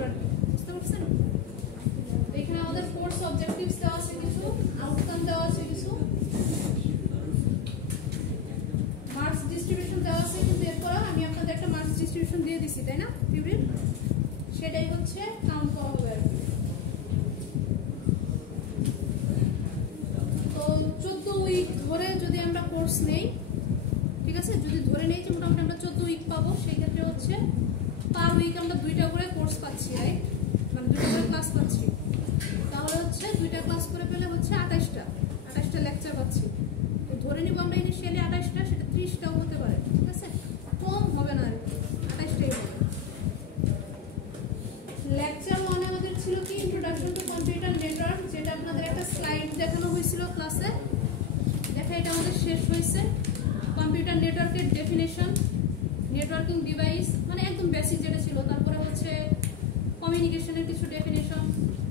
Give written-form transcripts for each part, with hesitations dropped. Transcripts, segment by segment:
Networking. বুঝতে পারছেন? এখানে আমাদের কোর্স অবজেক্টিভস দেওয়া আছে, কিছু আউটকাম দেওয়া আছে, কিছু মার্কস ডিস্ট্রিবিউশন দেওয়া আছে। কিন্তু এরপর আমি আপনাদের একটা মার্কস ডিস্ট্রিবিউশন দিয়ে দিছি, তাই না ফেব্রুয়ারি? সেটাই হচ্ছে কাউন্ট করা হবে আর কি। তো 14 উইক ধরে যদি আমরা কোর্স নেই, ঠিক আছে, যদি ধরে নেই যে মোটামুটি আমরা 14 উইক পাবো, সেই ক্ষেত্রে হচ্ছে পার উইক আমরা 2টা করে কোর্স পাচ্ছি, রাইট? মানে 2টা করে ক্লাস পাচ্ছি। তাহলে হচ্ছে 2টা ক্লাস করে পেলে হচ্ছে 28টা লেকচার পাচ্ছি। তো ধরে নিব আমরা ইনিশিয়ালি 28টা, সেটা 30টাও হতে পারে, ঠিক আছে, কম হবে না আর কি, 28টাই হবে। লেকচার 1 আমাদের ছিল কি ইন্ট্রোডাকশন টু কম্পিউটার নেটওয়ার্ক, যেটা আপনাদের একটা স্লাইড দেখানো হয়েছিল ক্লাসে। দেখা এটা আমাদের শেষ হয়েছে। কম্পিউটার নেটওয়ার্কের ডেফিনেশন, নেটওয়ার্কিং ডিভাইস মানে একদম বেসিক যেটা ছিল। তারপরে হচ্ছে কমিউনিকেশনের কিছু definition,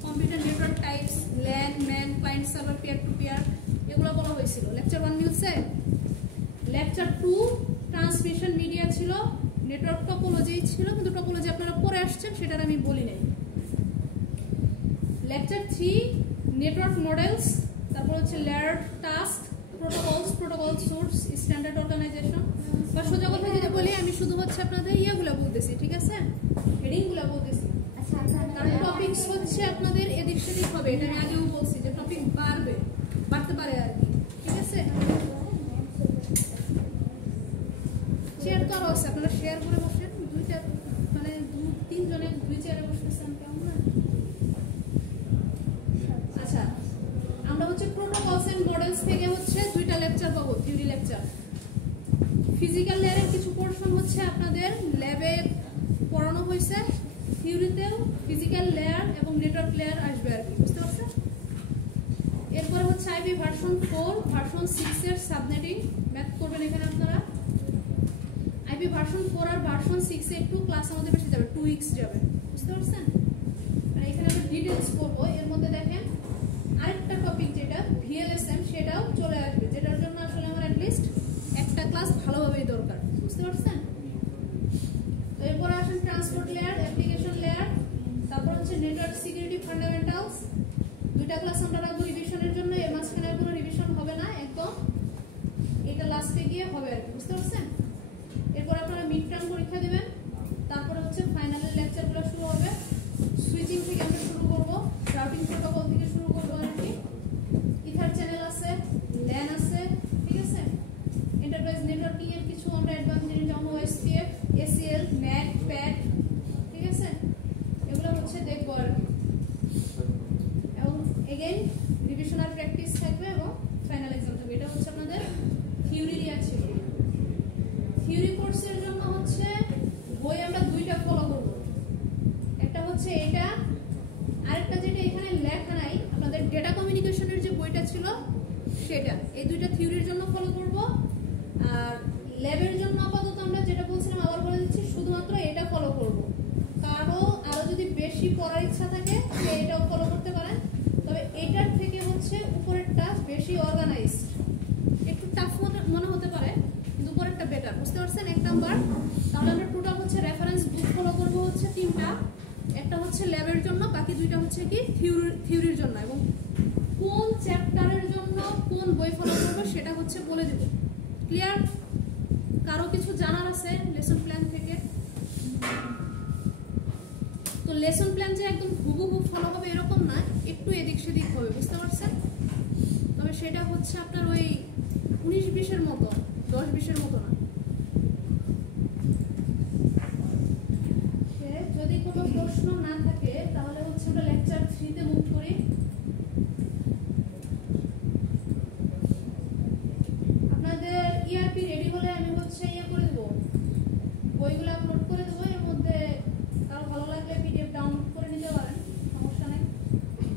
computer network types, LAN, MAN, client server, peer to peer, এগুলো বলা হয়েছিল। লেকচার 1 মিলছে। লেকচার 2 ট্রান্সমিশন মিডিয়া ছিল, নেটওয়ার্ক টপোলজি ছিল, কিন্তু টপোলজি আপনারা পরে আসছেন, সেটা আমি বলি নাই। লেকচার 3 নেটওয়ার্ক মডেলস, তারপর হচ্ছে layer task, protocol source, standard organisation. বা সোজা কথা যদি বলি, আমি শুধু হচ্ছে আপনাদের ইয়েগুলো বলতেছি, ঠিক আছে, হেডিংগুলো বলতেছি। কারণ টপিকস হচ্ছে আপনাদের এদিক সেদিক হবে, এটা আমি আগেও বলছি যে টপিক বাড়তে পারে আর কি, ঠিক আছে। চেয়ার তো আরো আছে, আপনারা শেয়ার করে বসেন, 2টা মানে 2-3 জনে 2 চেয়ারে বসতেছেন, কেমন না? আচ্ছা, আমরা হচ্ছে প্রোটোকলস এন্ড মডেলস থেকে হচ্ছে 2টা লেকচার পাবো, থিওরি লেকচার। ফিজিক্যাল লেয়ারের কিছু পোরশন হচ্ছে আপনাদের ল্যাবে পড়ানো হয়েছে, থিওরিতেও ফিজিক্যাল লেয়ার এবং নেটওয়ার্ক লেয়ার আসবে আর কি, বুঝতে পারছেন? এরপরে হচ্ছে আইপি ভার্সন 4, ভার্সন 6 এর সাবনেটিং ম্যাথ করবেন এখানে আপনারা। আইপি ভার্সন 4 আর ভার্সন 6 এ একটু ক্লাস আমাদের বেশি যাবে, 2 উইকস যাবে, বুঝতে পারছেন? আর এখানে আমরা ডিটেইলস করব। এর মধ্যে দেখেন আরেকটা টপিক যেটা ভিএলএসএম, সেটাও চলে আসবে, যেটার জন্য আসলে আমার অ্যাটলিস্ট একটা ক্লাস ভালোভাবেই দরকার, বুঝতে পারছেন? তো এরপর আসেন ট্রান্সপোর্ট লেয়ার, অ্যাপ্লিকেশন লেয়ার, তারপর হচ্ছে নেটওয়ার্ক সিকিউরিটি ফান্ডামেন্টালস। 2টা ক্লাস আমরা রাখবো রিভিশনের জন্য, এর মাঝখানে কোনো রিভিশন হবে না, একদম এটা লাস্টে গিয়ে হবে আর কি, বুঝতে পারছেন? এরপর আপনারা মিড টার্ম পরীক্ষা দিবেন, তারপরে হচ্ছে ফাইনালের লেকচারগুলো শুরু হবে। সুইচিং থেকে আমরা শুরু করব, রাউটিং প্রোটোকল থেকে শুরু করব আর কি। ইথার চ্যানেল আছে, ল্যান আছে, ঠিক আছে। এন্টারপ্রাইজ নেটওয়ার্কিং এর কিছু আমরা অ্যাডভান্স জিনিস যেমন ওএসপিএফ, এসিএল, ম্যাক, প্যাক, ঠিক আছে, এগুলো হচ্ছে দেখবো আর কি। এবং এগেইন রিভিশন আর প্র্যাকটিস থাকবে এবং ফাইনাল এক্সাম থাকবে। এটা হচ্ছে আপনাদের থিওরি দেওয়া ছিল। থিওরি কোর্সের জন্য হচ্ছে বই আমরা 2টা ফলো করব। একটা হচ্ছে এটা, আরেকটা যেটা এখানে লেখা নাই, আপনাদের ডেটা কমিউনিকেশনের যে বইটা ছিল সেটা। এই 2টা থিওরির জন্য ফলো করব। আর ল্যাবের জন্য আপাতত আমরা যেটা বলছিলাম আবার বলে দিচ্ছি, শুধুমাত্র এটা ফলো করব। কারো আরো যদি বেশি পড়ার ইচ্ছা থাকে সে এটাও ফলো করতে পারেন, তবে এটার থেকে হচ্ছে উপরেরটা বেশি অর্গানাইজড, একটু টাফ মনে হতে পারে, কিন্তু উপরেরটা বেটার, বুঝতে পারছেন? 1 নাম্বার। তাহলে আমরা টোটাল হচ্ছে রেফারেন্স বুক ফলো করব হচ্ছে 3টা, একটা হচ্ছে ল্যাবের জন্য, বাকি 2টা হচ্ছে কি থিওরির জন্য। এবং কোন চ্যাপ্টারের জন্য কোন বই ফলো করব সেটা হচ্ছে বলে দেব। ক্লিয়ার? কারো কিছু জানার আছে লেসন প্ল্যান থেকে? তো লেসন প্ল্যান যে একদম হুবহু ফলো হবে এরকম না, একটু এদিক সেদিক হবে, বুঝতে পারছেন? তবে সেটা হচ্ছে আপনার ওই 19-20 মতো, 10-20 মতো না। যদি কোনো প্রশ্ন না থাকে তাহলে হচ্ছে আমরা লেকচার 3 তে মুভ করি। আপনাদের ইআরপি রেডি হলে আমি হচ্ছে করে দেবো, বইগুলো আপলোড করে দেবো। এর মধ্যে কারো ভালো লাগলে পিডিএফ ডাউনলোড করে নিতে পারেন, সমস্যা নেই।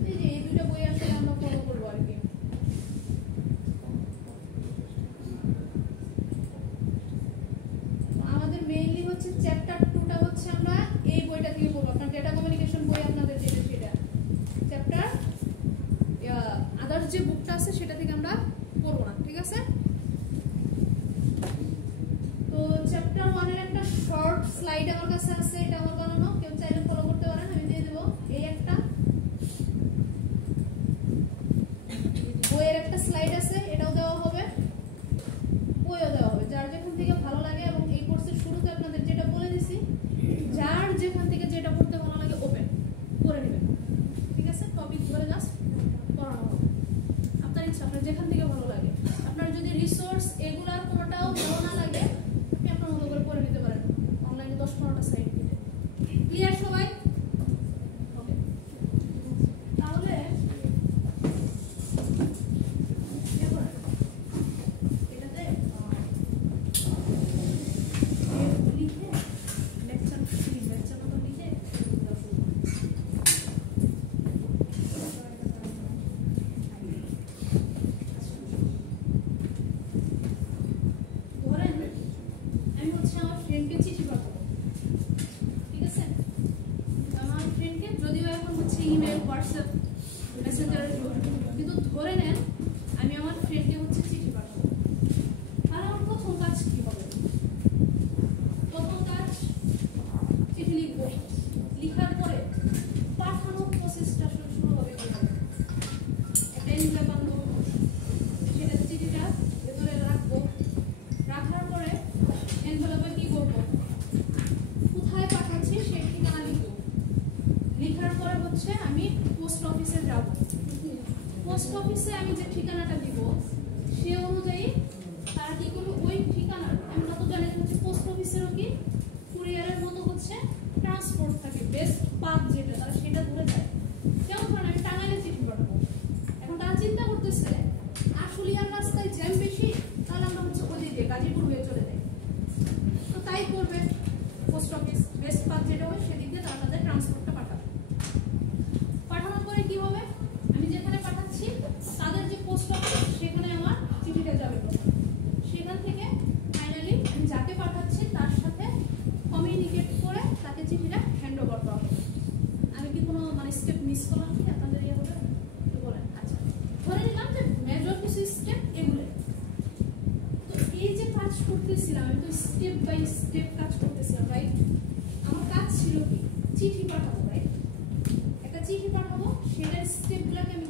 এই যে এই 2টা বই আসলে আমরা ফলো করবো আর কি। আমাদের মেইনলি হচ্ছে চ্যাপ্টার 2টা হচ্ছে আমরা এই বইটা থেকে পড়বো। আপনার ডেটা কমিউনিকেশন বই আপনাদের যেটা সেটা চ্যাপ্টার, আদার্স যে বুকটা আছে সেটা থেকে আমরা পড়বো না, ঠিক আছে? তো চ্যাপ্টার 1 এর একটা শর্ট স্লাইড আমার কাছে আছে, এটা আমার বানানো, কেউ চাইলে ফলো করতে পারেন। আমি স্লাইড আছে, এটাও দেওয়া হবে, বইও দেওয়া হবে, যার যেখান থেকে ভালো লাগে। এবং এই কোর্সের শুরুতে আপনাদের যেটা বলে দিছি, যার যেখান থেকে যেটা পড়তে ভালো লাগে ওপেন করে নেবেন, ঠিক আছে? টপিক ধরে জাস্ট পড়ানো হবে, আপনার ইচ্ছা, আপনার যেখান থেকে ভালো লাগে। আপনার যদি রিসোর্স এগুলার কোনোটাও ভালো না লাগে, আপনি আপনার মতো করে পড়ে নিতে পারেন অনলাইনে 10-15টা সাইট থেকে। ক্লিয়ার সবাই? ওকে, তাহলে এটাতে লিখে লেকচার মতো লিখে ধরেন আমি হচ্ছে আমার ফ্রেন্ডকে চিঠি পাঠাবো, ঠিক আছে? আমার ফ্রেন্ডকে, যদিও এখন হচ্ছে ইমেল, হোয়াটসঅ্যাপ, মেসেঞ্জারের যুগ, কিন্তু ধরে নেন আমি আমার ফ্রেন্ডকে হচ্ছে চিঠি পাঠাবো। তাহলে আমার প্রথম কাজ কি হবে? প্রথম কাজ চিঠি লিখবো, লিখার পরে পাঠানোর প্রসেসটা শুরু হবে কিভাবে? একটা এনভেলপ আনবো, সেটা চিঠিটা ভেতরে রাখবো, রাখার পরে এনভেলপে কি করবো? কোথায় পাঠাচ্ছি সেই ঠিকানা লিখবো, লিখার পরে হচ্ছে আমি পোস্ট অফিসে যাব। পোস্ট অফিসে আমি যে ঠিকানাটা দিব সে অনুযায়ী তারা কি করবে, ওই ঠিকানার, আমরা তো জানি হচ্ছে পোস্ট অফিসেরও কি কুরিয়ারের মতো হচ্ছে ট্রান্সপোর্ট থাকে, বেস্ট পাথ যেটা তারা সেটা ধরে যায়। যেমন ধরেন আমি টাঙ্গাইলে চিঠি পাঠাবো, এখন তারা চিন্তা করতেছে আশুলিয়ার রাস্তায় জ্যাম বেশি, তাহলে আমরা হচ্ছে ওই দিকে গাজীপুর হয়ে চলে যাই, তো তাই করবে পোস্ট অফিস, বেস্ট পাথ যেটা হয় সেদিক দিয়ে তারা তাদের ট্রান্সপোর্টটা পাঠাবে। পাঠানোর পরে কি হবে, আমি যেখানে পাঠাচ্ছি তাদের যে পোস্ট অফিস সেখানে আমার চিঠিটা যাবে, সেখান থেকে ফাইনালি আমি যাকে পাঠাচ্ছি তার সাথে কমিউনিকেট করে তাকে চিঠিটা হ্যান্ড ওভার করা হবে। আমি কি কোনো মানে স্টেপ মিস করলাম কি আপনাদের ইয়ে হবে বলেন? আচ্ছা, ধরে নিলাম যে মেজর কিছু স্টেপ এগুলো। তো এই যে কাজ করতেছিলাম আমি তো স্টেপ বাই স্টেপ কাজ করতেছিলাম, রাইট? আমার কাজ ছিল কি, চিঠি পাঠাবো, রাইট? একটা চিঠি পাঠাবো, সেটার স্টেপগুলোকে আমি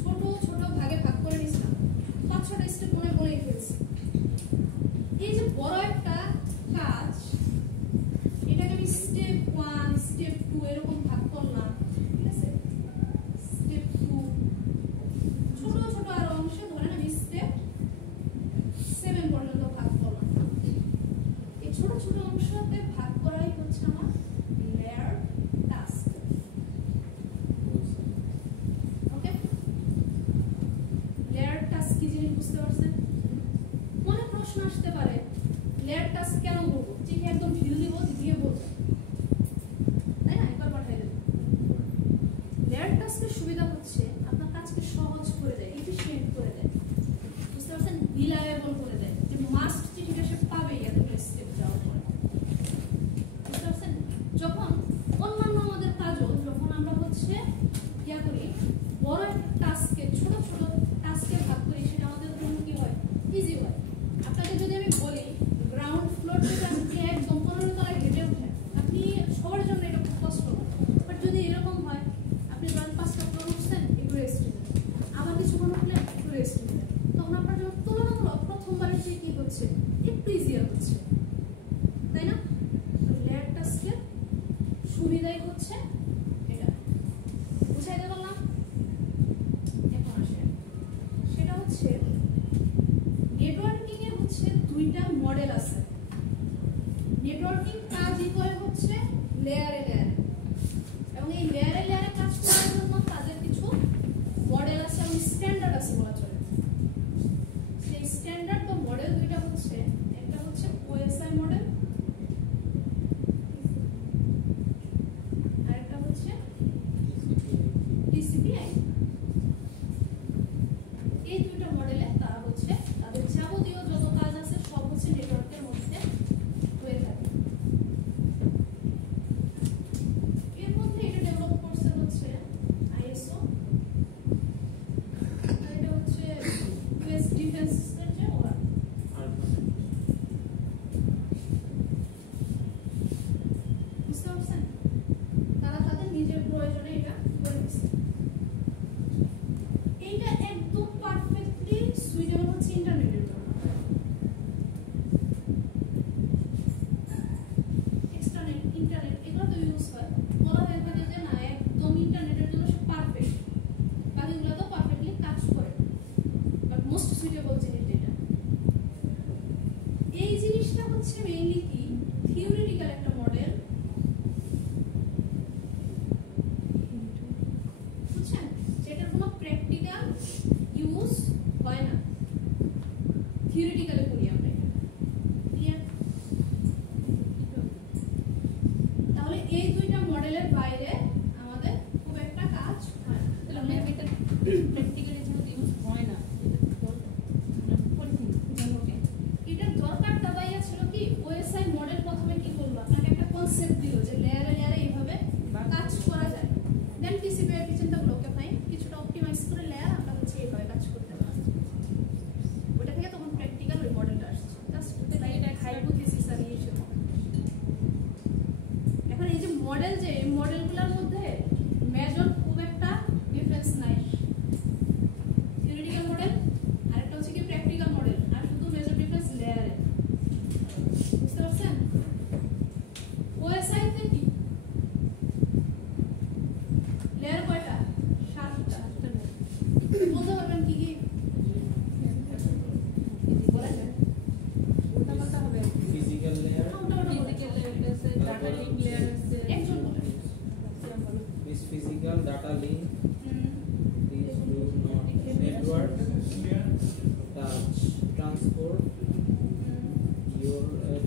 ছোট ছোট ভাগে ভাগ করে নিয়েছিলাম, 5-6টা স্টেপ মনে বলেই ফেলছি। এই যে বড় একটা কাজ, এটাকে আমি স্টেপ 1, স্টেপ 2 এরকম ভাগ করলাম, ঠিক আছে? স্টেপ 2 ছোট ছোট আরো অংশে ধরেন আমি স্টেপ 7 পর্যন্ত ভাগ করলাম। এই ছোট ছোট অংশতে ভাগ করাই হচ্ছে আমার লেয়ার টাস্ক। ওকে, লেয়ার টাস্ক কি জিনিস বুঝতে পারছেন? মনে প্রশ্ন আসতে পারে লেয়ার টাস্ক কেন করবো? চিঠি একদম ঢিল দিব, দিয়ে বলবো, তাই না? একবার পাঠাই দেবো। লেয়ার টাস্কের সুবিধা হচ্ছে আপনার কাজকে সহজ করে দেয়, এফিশিয়েন্ট করে দেয়, বুঝতে পারছেন? রিলায়েবল করে দেয়, যে মাস্ট চিঠিটা সে পাবেই এতটা স্টেপ যাওয়ার পরে, বুঝতে পারছেন? যখন অন্যান্য আমাদের কাজও যখন আমরা হচ্ছে ইয়া করি, বড় একটা টাস্কে ছোট ছোট টাস্কে ভাগ করি, সেটা আমাদের জন্য কি হয়, ইজি হয়। আপনাকে যদি আমি বলি গ্রাউন্ড ফ্লোর থেকে আপনি একদম 15 তলায় হেঁটে উঠেন, আপনি সবার জন্য এটা খুব কষ্ট হয়। বাট যদি এরকম হয়, আপনি ধরেন 5টা ফ্লোর উঠছেন, একটু রেস্ট নেবেন, আবার কিছুক্ষণ উঠলেন, একটু রেস্ট নেবেন, তখন আপনার জন্য তুলনামূলক প্রথমবারের চেয়ে কি হচ্ছে, একটু ইজিয়ার হচ্ছে, তাই না? লেয়ার টাস্কের সুবিধাই হচ্ছে এটা, বুঝাইতে পারলাম? এখন আসে, সেটা হচ্ছে নেটওয়ার্কিং এ হচ্ছে 2টা মডেল আছে। নেটওয়ার্কিং কাজই করে হচ্ছে লেয়ারে লেয়ারে, এবং এই লেয়ারে লেয়ারে কাজ করার জন্য তাদের কিছু মডেল আছে এবং স্ট্যান্ডার্ড আছে বলা চলে। সেই স্ট্যান্ডার্ড বা মডেল 2টা হচ্ছে, একটা হচ্ছে ওএসআই মডেল, আর একটা হচ্ছে টিসিপি/আই। এই 2টা মডেলে তারা হচ্ছে তাদের যাবতীয় যত কাজ আছে সব হচ্ছে নেটওয়ার্কের মধ্যে হয়ে থাকে। এর মধ্যে এটা ডেভেলপ করছে হচ্ছে আইএসও, এটা হচ্ছে ইউএস ডিফেন্সের যে ওরা, বুঝতে পারছেন? তারা তাদের নিজের প্রয়োজনে এটা করে দিচ্ছে। এইটা একদম পারফেক্ট ইন্টারনেটের জন্য, এক্সটারনেট ইন্টারনেট এগুলো তো ইউজ হয়, বলা হয়ে থাকে যে না একদম ইন্টারনেটের জন্য সে পারফেক্ট, বাকিগুলো তো পারফেক্টলি কাজ করে, বাট মোস্ট সুইটেবল জিনিস যেটা, এই জিনিসটা হচ্ছে মেইনলি কি থিওরিটিক্যাল একটা মডেল, বুঝছেন, যেটার কোনো প্র্যাকটিক্যাল ইউজ হয় না, থিওরিটিক্যালি করি আমরা এটা, ক্লিয়ার? তাহলে এই দুইটা মডেলের বাইরে আমাদের খুব একটা কাজ হয় না। তাহলে আমরা এটা প্র্যাকটিক্যালি যেহেতু ইউজ হয় না, এটার দরকারটা দাইয়া ছিল কি ওএসআই মডেল প্রথমে কি করলো, আপনাকে একটা কনসেপ্ট দিল যে লেয়ারে লেয়ারে এইভাবে কাজ করা যায়, দেন টিসিপি চিন্তা করলো ওকে ফাইন কিছুটা অপটিমাইজ করে লেয়ার আমরা হচ্ছে এইভাবে কাজ করতে পারি, ওটা থেকে তখন প্র্যাকটিক্যাল ওই মডেলটা আসছে, জাস্ট এটা হাইপোথিসিস আর ইয়ে ছিল। এখন এই যে মডেল, যে এই মডেলগুলোর মধ্যে মেজর খুব একটা ডিফারেন্স নাই, থিওরিটিক্যাল মডেল আরেকটা হচ্ছে কি প্র্যাকটিক্যাল মডেল, আর শুধু মেজর ডিফারেন্স লেয়ারে, বুঝতে পারছেন? ওএসআই তে কি লেয়ার কয়টা? 7টা। বলতে পারবেন কি কি? বলেন ওটা বলতে হবে। ফিজিক্যাল লেয়ার, ফিজিক্যাল লেয়ার আছে, ডাটা লিংক লেয়ার আছে, একজন বলেন। is physical data link, these do not network, touch, transport, your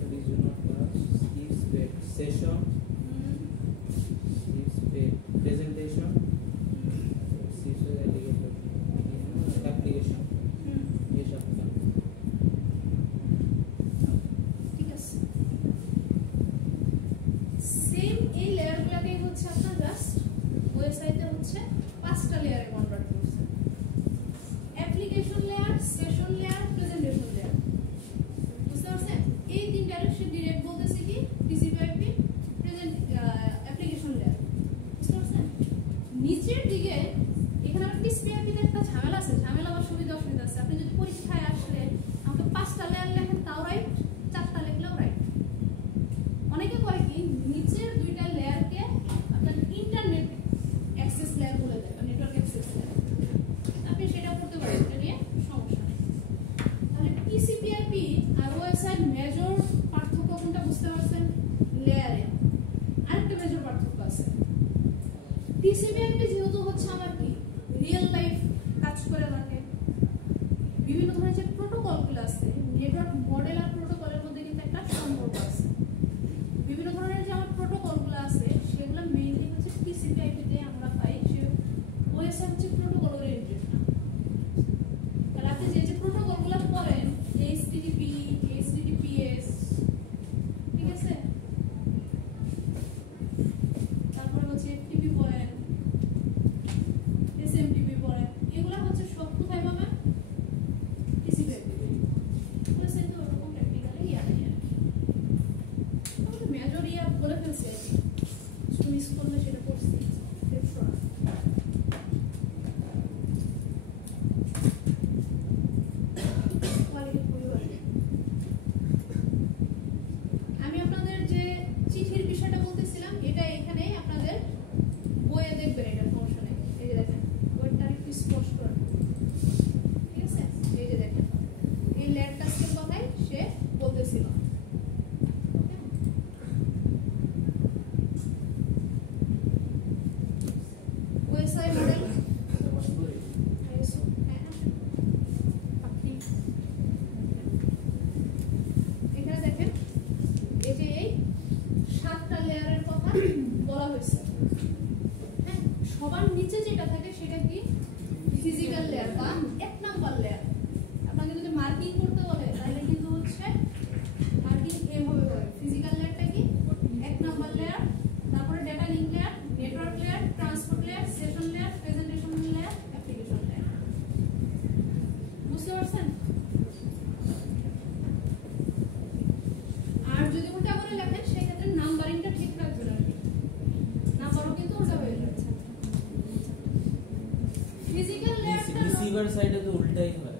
these do not touch, skips back session, skips back presentation, skips application, ये सब का ঠিক আছে, সেম এই লেয়ারগুলোকেই হচ্ছে আপনার জাস্ট ওয়েবসাইট তে হচ্ছে 5টা লেয়ারে কনভার্ট করছে, application layer, session layer, presentation layer, বুঝতে পারছেন? এই তিনটারে সে ডাইরেক্ট বলতেছে কি টিসিপি প্রেজেন্ট অ্যাপ্লিকেশন লেয়ার, বুঝতে পারছেন? নিচের দিকে এখানে আবার টিসিপি তে একটা ঝামেলা আছে, ঝামেলা আবার সুবিধা অসুবিধা আছে, আপনি যদি পরীক্ষায় আসলে আমাকে 5টা লেয়ার লেখেন তাও রাইট, 4টা লিখলেও রাইট। অনেকে করে কি নিচের 2টা লেয়ারকে আপনার ইন্টারনেট অ্যাক্সেস লেয়ার বলে দেয়, নেটওয়ার্ক অ্যাক্সেস লেয়ার, আপনি সেটা করতে পারেন, এটা নিয়ে সমস্যা নেই। তাহলে টিসিপি/আইপি আর ওএসআই মেজর পার্থক্য কোনটা বুঝতে পারছেন? লেয়ারে আরেকটা মেজর পার্থক্য আছে, টিসিপি/আইপি যেহেতু হচ্ছে আমার কি রিয়েল লাইফ কাজ করে রাখে, বিভিন্ন ধরনের যে প্রোটোকলগুলো আছে, নেটওয়ার্ক মডেল আর প্রোটোকলের মধ্যে কিন্তু একটা সম্পর্ক আছে, বিভিন্ন ধরনের যে আমার প্রোটোকলগুলো আছে সেগুলো মেইনলি হচ্ছে টিসিপি/আইপি তে আমরা পাই, সে ওএসআই হচ্ছে প্রোটোকল ওরিয়েন্টেড না। তাহলে আপনি যে যে প্রোটোকলগুলো পড়েন এইচটিটিপি, এইচটিটিপিএস, ঠিক আছে, তারপরে হচ্ছে এফটিপি পড়েন, এসএমটিপি পড়েন, এগুলো হচ্ছে সব কোথায় পাবেন? টিসিপি/আইপি। ওএসআই তো ওরকম প্র্যাকটিক্যালি ইয়ার মেজর ইয়া বলে ফেলছে, মিস করলে সেটা করছি আমি আপনাদের যে চিঠির বিষয়টা বলতেছিলাম, এটা এখানে আপনাদের বইয়ে দেখবেন, এটা সমস্যা নেই, এই যে দেখেন বইটা একটু স্পষ্ট করে, ঠিক আছে, এই যে দেখেন এই লেয়ার টাস্কের কথাই সে বলতেছিল। ওএসআই মডেল এখানে দেখেন এই যে এই 7টা লেয়ারের কথা বলা হয়েছে, হ্যাঁ, সবার নিচে যেটা থাকে সেটা কি ফিজিক্যাল লেয়ার বা 1 নাম্বার লেয়ার। আপনাকে যদি মার্কিং করতে বলে তাহলে কিন্তু হচ্ছে মার্কিং এভাবে হবে, ফিজিক্যাল লেয়ারটা কি 1 নাম্বার লেয়ার, তারপরে data link layer, network layer, transport layer, session layer, presentation layer, application layer, বুঝতে পারছেন? আর যদি উল্টা করে লেখেন সেই ক্ষেত্রে নাম্বারিংটা ঠিক রাখবেন, আর কি নাম্বারও কিন্তু উল্টা হয়ে যাচ্ছে। ফিজিক্যাল লেয়ারটা রিসিভার সাইডে তো উল্টাই হয়,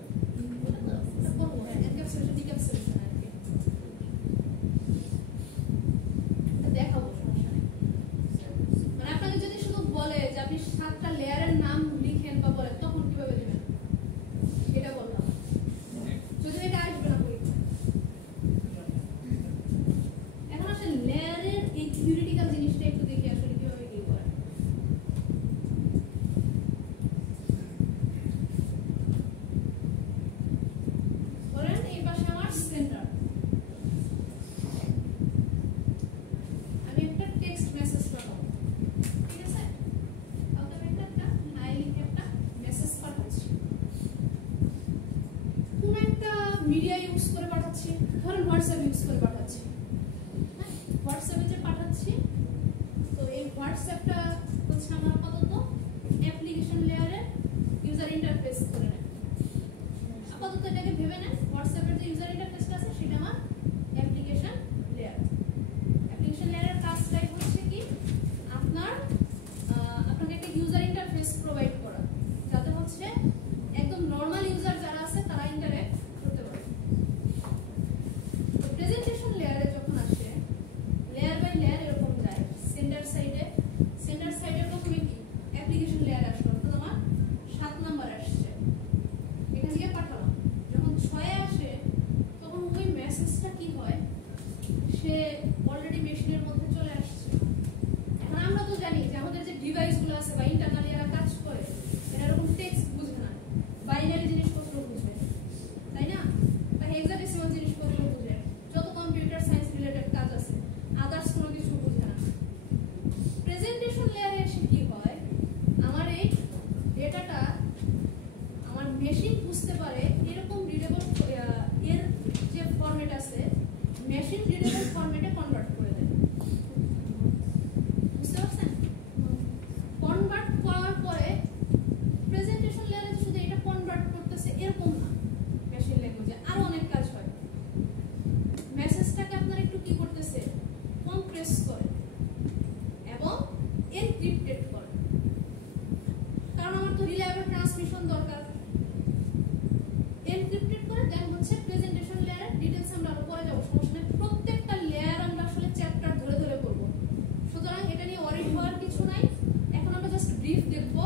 মিডিয়া ইউজ করে পাঠাচ্ছি, ধরেন হোয়াটসঅ্যাপ ইউজ করে পাঠাচ্ছি, হ্যাঁ হোয়াটসঅ্যাপে যে পাঠাচ্ছি, তো এই হোয়াটসঅ্যাপটা হচ্ছে আমার আপাতত অ্যাপ্লিকেশন লেয়ারে ইউজার ইন্টারফেস করে নেয়। আপাতত এটাকে ভেবে নেন হোয়াটসঅ্যাপের যে ইউজার ইন্টারফেসটা আছে সেটা আমার অ্যাপ্লিকেশন লেয়ার। অ্যাপ্লিকেশন লেয়ারের কাজটাই হচ্ছে কি আপনাকে একটা ইউজার ইন্টারফেস প্রোভাইড করা, যাতে হচ্ছে একদম নর্মাল ইউজার যারা আছে তারা ইন্টারঅ্যাক্ট করতে পারে। তো প্রেজেন্টেশন লেয়ারে যখন আসে লেয়ার বাই লেয়ার এরকম যায়। সেন্টার সাইডে প্রথমে কি অ্যাপ্লিকেশন লেয়ার আসলো, অর্থাৎ আমার 7 নাম্বার আসছে, এখান থেকে পাঠালাম। যখন 6 আসে তখন ওই মেসেজটা কি হয়, সে অলরেডি মেশিনের মধ্যে চলে আসছে। এখন আমরা তো জানি যে আমাদের যে ডিভাইসগুলো আছে বা ইন্টারনালি যারা কাজ করে এরা এরকম টেক্সট বুঝে না, বাইনারি জিনিসপত্র বুঝে, তাই না? বা হেক্সাডেসিমাল জিনিসপত্র বুঝে, যত কম্পিউটার সায়েন্স রিলেটেড কাজ আছে আদার্স কোনো কিছু বুঝে না। প্রেজেন্টেশন লেয়ারে এসে কি হয়, আমার এই ডেটাটা আমার মেশিন বুঝতে পারে এরকম রিডেবল, এর যে ফরম্যাট আছে মেশিন রিডেবল ফরম্যাটে কনভার্ট করে দেয়। বুঝতে পারছেন? কনভার্ট করার পরে প্রেজেন্টেশন লেয়ারে শুধু এটা কনভার্ট করতেছে এরকম না, মেশিন ল্যাঙ্গুয়েজে আরো অনেক কাজ হয়। মেসেজটাকে আপনার একটু কি করতেছে, কম্প্রেস করে এবং এনক্রিপ্টেড করে, কারণ আমার তো রিলায়েবল ট্রান্সমিশন দরকার। এনক্রিপ্টেড করে দেন হচ্ছে প্রেজেন্টেশন লেয়ারের ডিটেইলস আমরা আরো পরে যাব, সমস্যা নেই। প্রত্যেকটা লেয়ার আমরা আসলে চ্যাপ্টার ধরে ধরে করব, সুতরাং এটা নিয়ে ওয়ারিড হওয়ার কিছু নাই। এখন আমরা জাস্ট ব্রিফ দেখব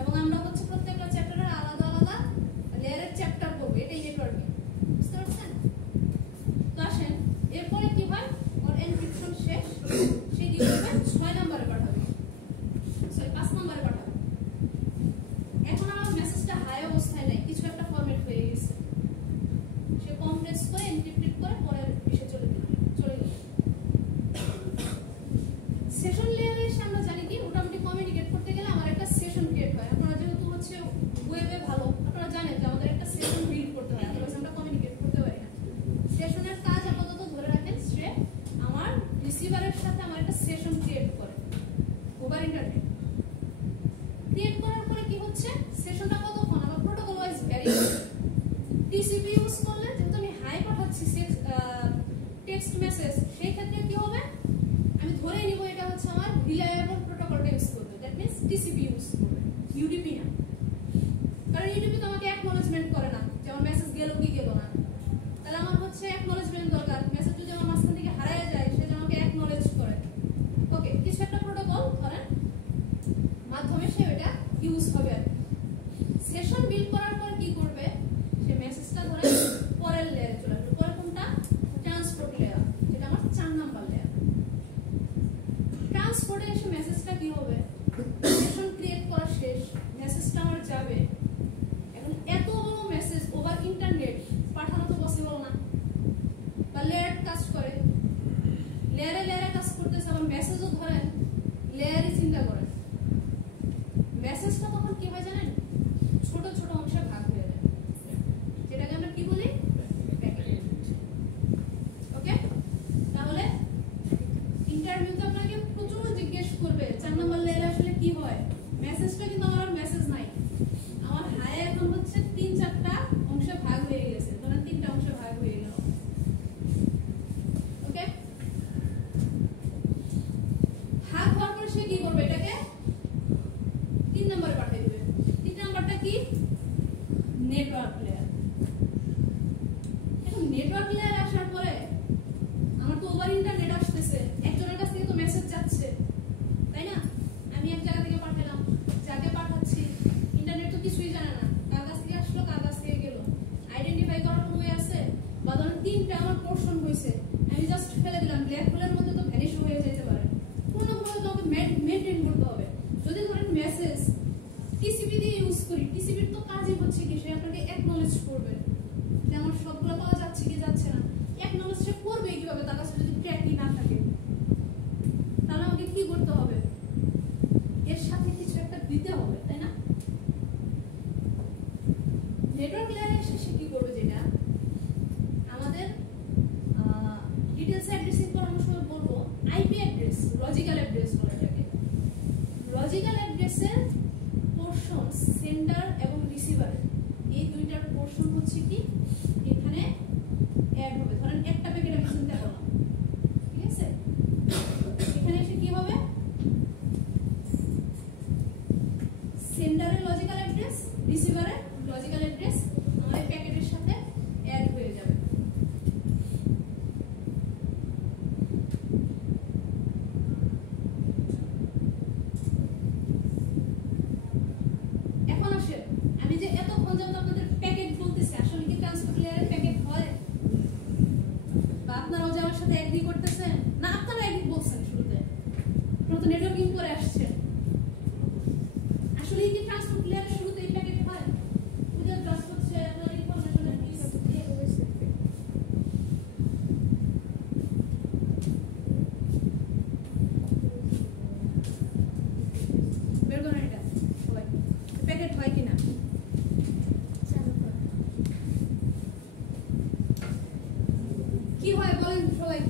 এবং আমরা হচ্ছে প্রত্যেকটা চ্যাপ্টারের আলাদা আলাদা লেয়ারের চ্যাপ্টার করব, এটাই নেটওয়ার্কিং। বুঝতে পারছেন? তো আসেন এরপরে কি হয়, ওর এনক্রিপশন শেষ, সে কি করবে 6 নম্বরে পাঠাবে, 5 নম্বরে পাঠাবে। এখন আমার মেসেজটা হাই অবস্থায় নাই, কিছু একটা ফরম্যাট হয়ে গেছে, সে কম্প্রেস করে এনক্রিপ্টেড করে পরে এসে চলে গেল। সেশন লেয়ারে এসে আমরা জানি কি মোটামুটি কমিউনিকেট করতে গেলে আমার একটা সেশন ক্রিয়েট হয়। আপনারা যেহেতু হচ্ছে ওয়েবে ভালো, আপনারা জানেন যে আমাদের একটা সেশন বিল্ড করতে হয়, আদারওয়াইজ আমরা কমিউনিকেট করতে পারি না। সেশনের কাজ আপাতত ধরে রাখেন, সে আমার রিসিভারের সাথে আমার একটা সেশন ক্রিয়েট করে ওভার ইন্টারনেট। ক্রিয়েট করার পরে কি হচ্ছে, সেশনটা কতক্ষণ আমার প্রোটোকল ওয়াইজ ভ্যারি করে। টিসিপি ইউজ করলে যেহেতু আমি হাই পাঠাচ্ছি টেক্সট মেসেজ, সেই ক্ষেত্রে কি হবে, আমি ধরে নিব এটা হচ্ছে আমার রিলায়েবল প্রোটোকলটা ইউজ করবে, দ্যাট মিন্স টিসিপি ইউজ করবে, ইউডিপি না। কারণ ইউডিপি তো আমাকে অ্যাকনলেজমেন্ট করে না যে আমার মেসেজ গেল কি গেল না, তাহলে আমার হচ্ছে অ্যাকনলেজমেন্ট দরকার। মেসেজ যদি আমার মাঝখান থেকে হারিয়ে যায় সে যেন আমাকে অ্যাকনলেজ করে। ওকে, কিছু একটা প্রোটোকল ধরেন মাধ্যমে সে এটা ইউজ হবে আর সেশন বিল্ড করার পর কি করবে, সে মেসেজটা ধরে পরের লেয়ারে চলে আসবে। পরে কোনটা, ট্রান্সপোর্ট লেয়ার, যেটা আমার 4 নাম্বার লেয়ার। ট্রান্সপোর্টে এসে মেসেজটা কি হবে, সেশন ক্রিয়েট করা শেষ, মেসেজটা আমার যাবে। এখন এত বড় মেসেজ ওভার ইন্টারনেট পাঠানো তো পসিবল না, বা লেয়ার কাজ করে, লেয়ারে কাজ করতেছে, আবার মেসেজও ধরেন লেয়ারে চিন্তা করেন। মেসেজটা তখন কি হয় জানেন, ছোট ছোট অংশে ভাগ হয়ে যায়, যেটাকে আমরা কি বলি, প্যাকেট। ওকে, তাহলে ইন্টারভিউতে আপনাকে প্রচুর জিজ্ঞেস করবে 4 নম্বর লেয়ারে আসলে কি হয়। মেসেজটা কিন্তু আমার মেসেজ নাই, আমার হাই এখন হচ্ছে 3-4টা অংশে ভাগ হয়ে গেছে, ধরেন 3টা অংশে ভাগ হয়ে গেল। ওকে, ভাগ হওয়ার পর সে কি করবে, এটাকে 3 নম্বরে পাঠিয়ে দিবে। 3 নাম্বারটা কি, নেটওয়ার্ক লেয়ার। এখন নেটওয়ার্ক লেয়ার আসার পরে আমার তো ওভার ইন্টারনেট আসতেছে, একজনের কাছ থেকে তো মেসেজ যাচ্ছে, তাই না? আমি এক জায়গা থেকে পাঠালাম, যাকে পাঠাচ্ছি ইন্টারনেট তো কিছুই জানে না কার কাছ থেকে আসলো কার কাছ থেকে গেল, আইডেন্টিফাই করার কোনো ওয়ে আছে? বা ধরেন 3টা আমার পোর্শন হয়েছে, আমি জাস্ট ফেলে দিলাম, ব্ল্যাক হোলের মধ্যে তো ভ্যানিশ হয়ে যেতে পারে, কোনোভাবে তো আমাকে মেনটেন করতে হবে। যদি ধরেন মেসেজ টিসিপি দিয়ে ইউজ করি, টিসিপির তো কাজই হচ্ছে কি, সে আপনাকে অ্যাকনলেজ করবে যে আমার সবগুলো পাওয়া যাচ্ছে কি যাচ্ছে না। অ্যাকনলেজ সে করবে কিভাবে, তার কাছে যদি ট্র্যাকই না থাকে? তাহলে আমাকে কি করতে হবে, এর সাথে কিছু একটা দিতে হবে, তাই না? নেটওয়ার্ক লেয়ারে এসে সে কি করবে, যেটা পোরশন হচ্ছে কি এখানে অ্যাড হবে। ধরেন একটা প্যাকেট আমি চিন্তা করলাম, ঠিক আছে, এখানে এসে কি হবে, সেন্ডারের লজিক্যাল অ্যাড্রেস, রিসিভারের লজিক্যাল অ্যাড্রেস আমার এই প্যাকেটের সাথে অ্যাড হয়ে যাবে। এখন আসে আমি যে এতক্ষণ যাবত আপনাদের প্যাকেট বলতেছি, আসলে কি ট্রান্সপোর্ট লেয়ারের প্যাকেট হয়? বা আপনারাও যে আমার সাথে এগ্রি করতেছেন না? আপনারা এগ্রি বলছেন শুরুতে, প্রথমে নেটওয়ার্কিং করে আসছে। আসলে কি ট্রান্সপোর্ট লেয়ারের শুরুতে এই প্যাকেট হয়? ওদের জাস্ট হচ্ছে আপনার ইনফরমেশনের পিস বের করেন এটা সবাই, প্যাকেট হয় কিনা। কি হয় বলেন সবাই?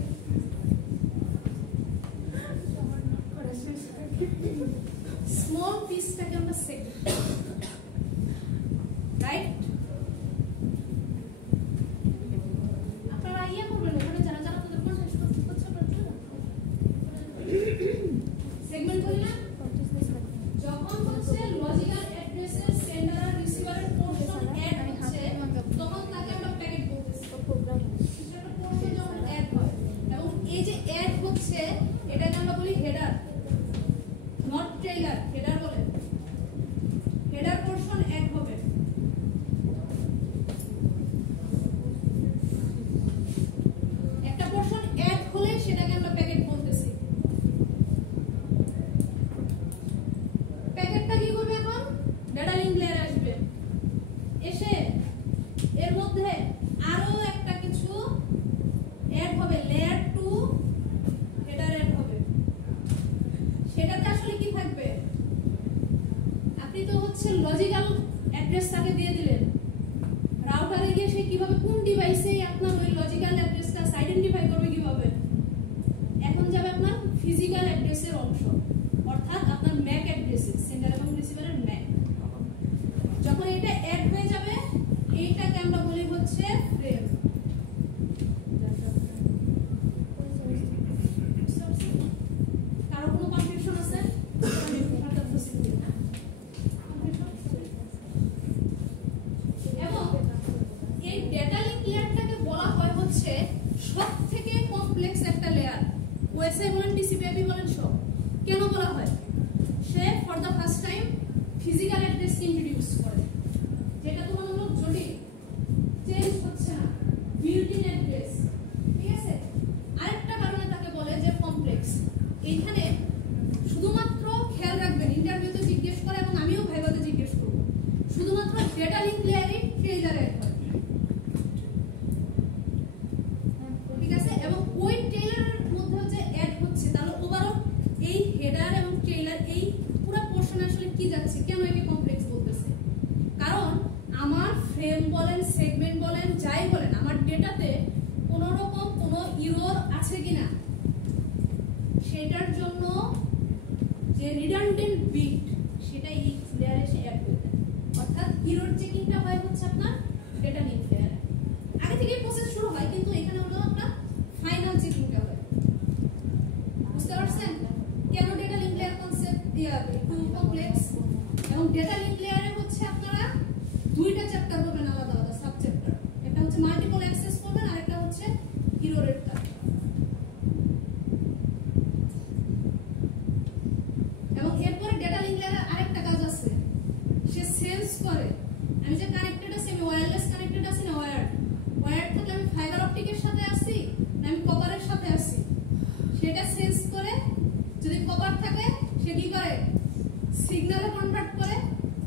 স্মল পিসটাকে আমরা সেগমেন্ট, রাইট? আপনারা ইয়া করবেন ওখানে যারা যারা আপনাদের কন্টেন্ট করতে সেগমেন্ট করি না? যখন হচ্ছে লজিক্যাল অ্যাড্রেসের সেন্ডার আর রিসিভারের পোরশন অ্যাড হচ্ছে তখন তাকে আমরা প্যাকেট বলতেছি। সেটা পোরশন যখন অ্যাড হয় এবং এই যে অ্যাড হচ্ছে এটাকে আমরা বলি হেডার, নট ট্রেইলার, হেডার বলে। হেডার পোরশন অ্যাড হবে। একটা পোরশন অ্যাড হলে সেটাকে আমরা প্যাকেট বলতেছি। প্যাকেটটা কি করবে এখন? ডেটা লিংক লেয়ারে আসবে, এসে এর মধ্যে আরো একটা কিছু অ্যাড হবে, লেয়ার 2 হেডার অ্যাড হবে। সেটাতে আসলে কি থাকবে? আপনি তো হচ্ছে লজিক্যাল অ্যাড্রেসটাকে দিয়ে দিলেন, রাউটারে গিয়ে সে কিভাবে কোন ডিভাইসে আপনার ওই লজিক্যাল অ্যাড্রেসটা আইডেন্টিফাই করবে কিভাবে? এখন যাবে আপনার ফিজিক্যাল অ্যাড্রেসের অংশ, অর্থাৎ আপনার ম্যাক অ্যাড্রেসে, সেন্ডার এবং রিসিভারের ম্যাক। যখন এটা অ্যাড হয়ে যাবে এইটাকে আমরা বলি হচ্ছে ফ্রেম। কারো কোনো কনফিউশন আছে? এবং এই ডেটা লিংক লেয়ারটাকে বলা হয় হচ্ছে সবথেকে কমপ্লেক্স একটা লেয়ার। ওএসআই বলেন, টিসিপি/আইপি বলেন, সব। কেন বলা হয়? সে for the first time physical address introduce করে, যেটা তুলনামূলক জটিল, চেঞ্জ হচ্ছে না, বিল্ট ইন অ্যাড্রেস, ঠিক আছে? আরেকটা কারণে তাকে বলে যে কমপ্লেক্স। এইখানে শুধুমাত্র খেয়াল রাখবেন, ইন্টারভিউতে জিজ্ঞেস করে এবং আমিও ভাইভাতে জিজ্ঞেস করব, শুধুমাত্র ডেটা লিংক লেয়ারে ট্রেইলার অ্যাড হয়, ঠিক আছে? এবং ওই ট্রেইলারের মধ্যে যে অ্যাড হচ্ছে তাহলে ওভারঅল এই হেডার এবং ট্রেইলার এই পুরো পোরশন আসলে কি যাচ্ছে, কেন একে কমপ্লেক্স বলতেছে? কারণ আমার ফ্রেম বলেন, সেগমেন্ট বলেন, যাই বলেন, আমার ডেটাতে কোনো রকম কোনো ইরর আছে কিনা সেটার জন্য যে রিডান্ডেন্ট বিট সেটা এই লেয়ারে এসে অ্যাড হয়ে যায়। অর্থাৎ ইরর চেকিংটা হয় হচ্ছে আপনার ডেটা লিংক লেয়ারে। আগে থেকে প্রসেস শুরু হয়, কিন্তু এখানে হলো একটা ফাইনাল চেকিংটা হয়। বুঝতে পারছেন কেন ডেটা লিংক লেয়ার কনসেপ্ট একটু কমপ্লেক্স? এবং ডেটা লিংক লেয়ারে হচ্ছে আপনারা দুইটা চ্যাপ্টার করবেন, আলাদা আলাদা সাব চ্যাপ্টার। একটা হচ্ছে মাল্টিপল অ্যাক্সেস করবেন, আর একটা হচ্ছে ইররেরটা। এবং এরপরে ডেটা লিংক লেয়ারের আরেকটা কাজ আছে, সে সেন্স করে আমি যে কানেক্টেড আছি, আমি ওয়্যারলেস কানেক্টেড আছি না ওয়্যার্ড, ওয়্যার্ড থাকলে আমি ফাইবার অপটিকের সাথে আছি না আমি কপারের সাথে আছি, সেটা সেন্স করে। যদি কপার থাকে সে কি করে? সিগন্যালে কনভার্ট করে।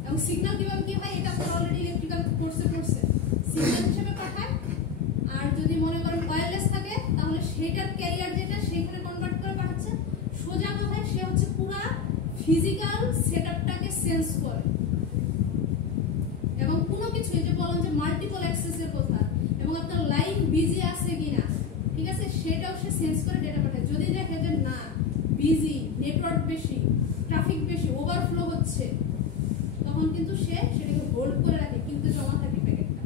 এবং সিগন্যাল কিভাবে কি হয় এটা আপনারা অলরেডি ইলেকট্রিক্যাল কোর্সে পড়ছে, সিগন্যাল হিসেবে পাঠায়। আর যদি মনে করেন ওয়্যারলেস থাকে তাহলে সেটার ক্যারিয়ার যেটা সেইখানে কনভার্ট করে পাঠাচ্ছে। সোজা কথায় সে হচ্ছে পুরো ফিজিক্যাল সেটআপটাকে সেন্স করে এবং কোনো কিছু, এই যে বললাম যে মাল্টিপল অ্যাক্সেসের কথা, এবং আপনার লাইন বিজি আছে কিনা, ঠিক আছে, সেটাও সে সেন্স করে ডেটা পাঠায়। যদি দেখে যে না বিজি, নেটওয়ার্ক বেশি, ট্রাফিক বেশি, ওভারফ্লো হচ্ছে, তখন কিন্তু সে সেটাকে হোল্ড করে রাখে, কিন্তু জমা থাকে প্যাকেটটা।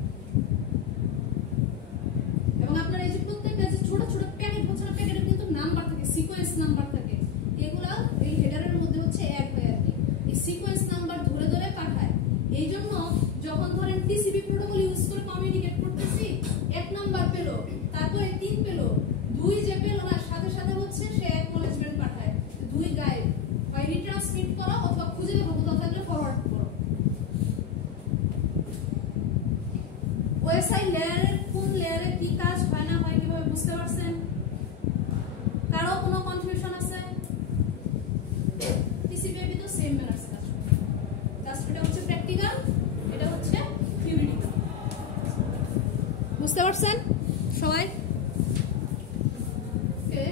এসআই লেয়ারের কোন লেয়ারে কি কাজ হয় না হয় কিভাবে বুঝতে পারছেন? কারো কোনো কনফিউশন আছে? টিসিপিআইবি তো সেম ম্যানার্স কাজ করে। জাস্ট এটা হচ্ছে প্র্যাকটিক্যাল, এটা হচ্ছে থিওরিটিক্যাল। বুঝতে পারছেন সবাই? ওকে,